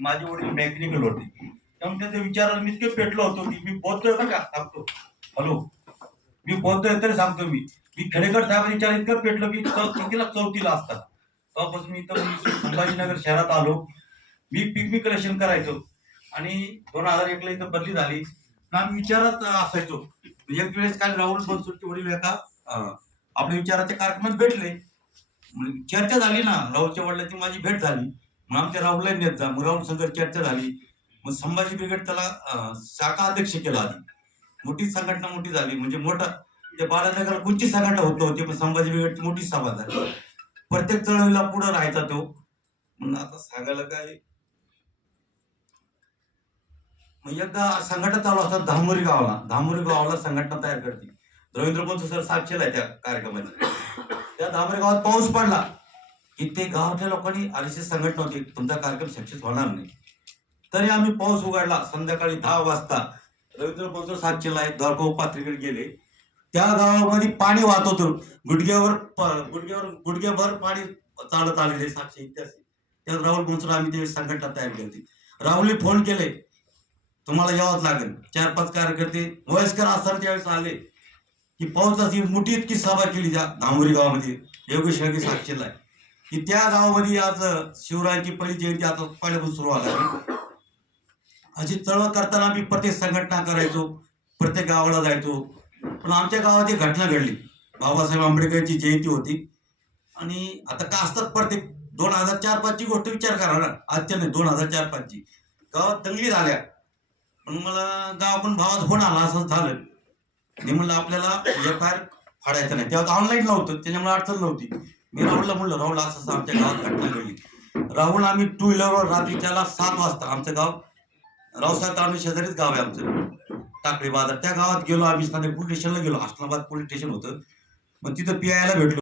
माझे वडील मेकॅनिकल होते. त्यामुळे त्याच्या विचाराला मी इतके पेटलो होतो की मी बोलतोय बरं का सांगतो हॅलो? मी बोलतोय तरी सांगतो मी. मी खेडेकर साहेब विचार इतकं पेटलो की चौ- चौथीला चौथीला असतात. तेव्हापासून मी इथं संभाजीनगर शहरात आलो. मी पिकनिक कलेक्शन करायचो. आणि दोन हजार एकला इथं बदली झाली. ना आम्ही विचारात असायचो. एक वेळेस काल राहुल बनसोडचे वडील एका आपल्या विचाराच्या कार्यक्रमात भेटले. म्हणजे चर्चा झाली ना. राहुलच्या वडिलांची माझी भेट झाली. मग आमच्या राहुल नेत जा मग राहुल चर्चा झाली. मग संभाजी ब्रिगेड त्याला शाखा अध्यक्ष केला आधी. मोठी संघटना मोठी झाली. म्हणजे मोठा ते बाळानगर कोणची संघटना होत होती पण संभाजी ब्रिगेडची मोठी सभा झाली. प्रत्येक चळवळीला पुढे राहायचा तो. म्हणून आता सांगायला काय? मग एकदा संघटना चालू असतात धामोरी गावाला धामोरी गावाला संघटना तयार करते. रवींद्र पंत सर साक्षीला आहे त्या कार्यक्रमात. त्या धामोरी गावात पाऊस पडला. की ते गावातल्या लोकांनी आरशी संघटना होती. तुमचा कार्यक्रम सक्सेस होणार नाही. तरी आम्ही पाऊस उघडला. संध्याकाळी दहा वाजता रवींद्र पंत सातशेला आहे द्वारका पात्रीकडे गेले. त्या गावामध्ये पाणी वाहत होतं. गुडघ्यावर प- गुडघ्यावर गुडघ्याभर पाणी चालत आलेले साक्षी इतिहास त्यात राहुल बोंसर आम्ही ते संघटना तयार केली होती. राहुलने फोन केले. तुम्हाला यावंच लागेल. चार पाच कार्यकर्ते वयस्कर असताना त्यावेळेस आले. की पावसाची मोठी इतकी सभा केली त्या धामोरी गावामध्ये. योगेश साक्षीला आहे की त्या गावामध्ये आज शिवरायांची पहिली जयंती आता पहिल्यापासून सुरू झाली अशी चळवळ करताना आम्ही प्रत्येक संघटना करायचो प्रत्येक गावाला जायचो. पण आमच्या गावात एक घटना घडली. बाबासाहेब आंबेडकरांची जयंती होती. आणि आता का असतात प्रत्येक दोन हजार चार पाचची गोष्ट विचार करा ना. आजच्या नाही दोन हजार चार पाचची. गावात दंगली झाल्या. पण मला गावाकडून भावात फोन आला असं झालं. मी म्हणलं आपल्याला एफ आय आर फाडायचं नाही. तेव्हा ऑनलाईन नव्हतं. त्याच्यामुळे अडचण नव्हती. मी राहुलला म्हणलं राहुल असं असं आमच्या गावात घटना घडली. राहुल आम्ही टू व्हीलरवर रात्रीच्याला सात वाजता आमचं गाव रावसाहेब आम्ही शेजारीच गाव आहे आमचं. टाकळी बाजार. त्या गावात गेलो आम्ही स्थानिक पोलीस स्टेशनला गेलो. हस्नाबाद पोलीस स्टेशन होतं. मग तिथं पी आयला भेटलो.